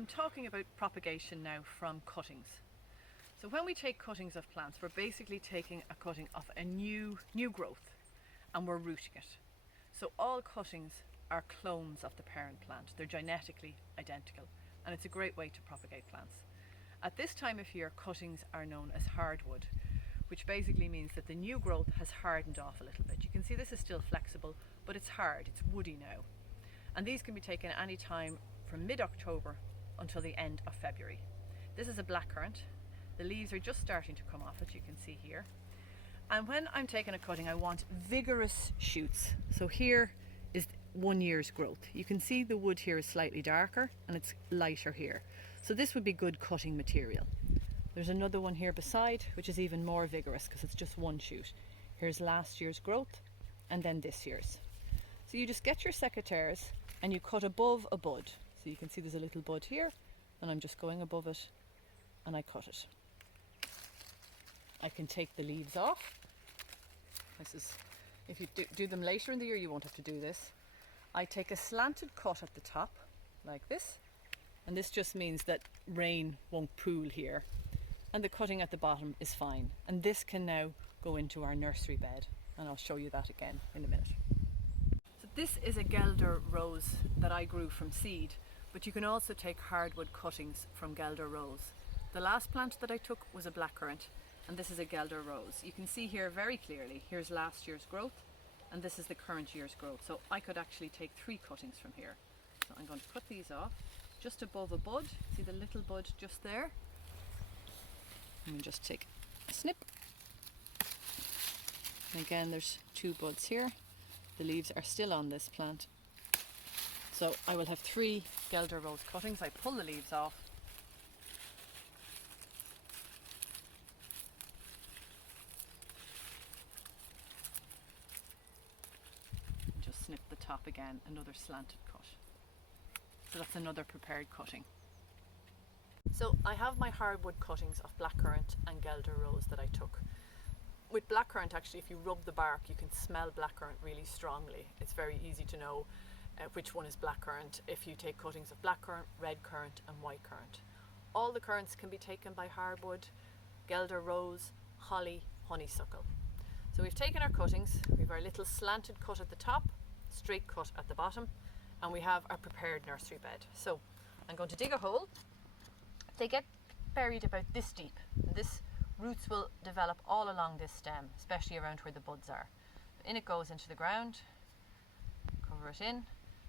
I'm talking about propagation now from cuttings. So when we take cuttings of plants, we're basically taking a cutting of a new growth and we're rooting it. So all cuttings are clones of the parent plant. They're genetically identical, and it's a great way to propagate plants. At this time of year, cuttings are known as hardwood, which basically means that the new growth has hardened off a little bit. You can see this is still flexible, but it's hard, it's woody now. And these can be taken any time from mid-October until the end of February. This is a blackcurrant. The leaves are just starting to come off it, you can see here. And when I'm taking a cutting, I want vigorous shoots. So here is 1 year's growth. You can see the wood here is slightly darker and it's lighter here. So this would be good cutting material. There's another one here beside, which is even more vigorous because it's just one shoot. Here's last year's growth and then this year's. So you just get your secateurs and you cut above a bud. So you can see there's a little bud here and I'm just going above it and I cut it. I can take the leaves off. This is, if you do them later in the year, you won't have to do this. I take a slanted cut at the top like this, and this just means that rain won't pool here, and the cutting at the bottom is fine. And this can now go into our nursery bed, and I'll show you that again in a minute. So this is a Guelder rose that I grew from seed, but you can also take hardwood cuttings from Guelder rose. The last plant that I took was a blackcurrant, and this is a Guelder rose. You can see here very clearly, here's last year's growth, and this is the current year's growth. So I could actually take 3 cuttings from here. So I'm going to cut these off just above a bud. See the little bud just there? And just take a snip. And again, there's 2 buds here. The leaves are still on this plant. So I will have 3 Guelder rose cuttings. I pull the leaves off. Snip the top again, another slanted cut. So that's another prepared cutting. So I have my hardwood cuttings of blackcurrant and Guelder rose that I took. With blackcurrant, actually, if you rub the bark, you can smell blackcurrant really strongly. It's very easy to know which one is blackcurrant if you take cuttings of blackcurrant, red currant and white currant. All the currants can be taken by hardwood, Guelder rose, holly, honeysuckle. So we've taken our cuttings, we've our little slanted cut at the top, straight cut at the bottom, and we have our prepared nursery bed. So I'm going to dig a hole. They get buried about this deep. This roots will develop all along this stem, especially around where the buds are. In it goes into the ground, cover it in,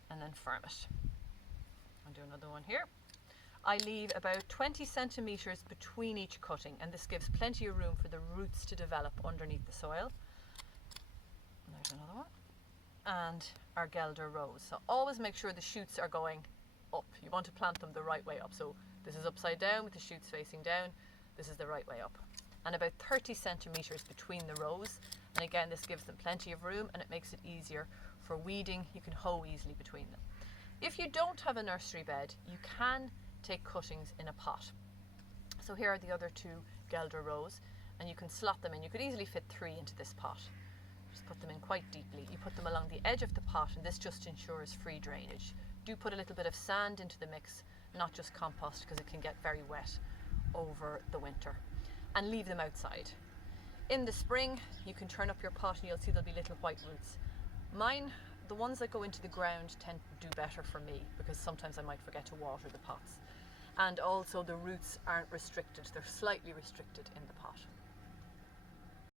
and then firm it. I'll do another one here. I leave about 20 centimeters between each cutting, and this gives plenty of room for the roots to develop underneath the soil. And there's another one. And our Guelder rose. So always make sure the shoots are going up. You want to plant them the right way up. So this is upside down with the shoots facing down. This is the right way up. And about 30 centimeters between the rows. And again, this gives them plenty of room and it makes it easier for weeding. You can hoe easily between them. If you don't have a nursery bed, you can take cuttings in a pot. So here are the other 2 Guelder rose, and you can slot them in. You could easily fit 3 into this pot. Just put them in quite deeply. You put them along the edge of the pot, and this just ensures free drainage. Do put a little bit of sand into the mix, not just compost, because it can get very wet over the winter. And leave them outside. In the spring, you can turn up your pot and you'll see there'll be little white roots. Mine, the ones that go into the ground, tend to do better for me because sometimes I might forget to water the pots. And also the roots aren't restricted, they're slightly restricted in the pot.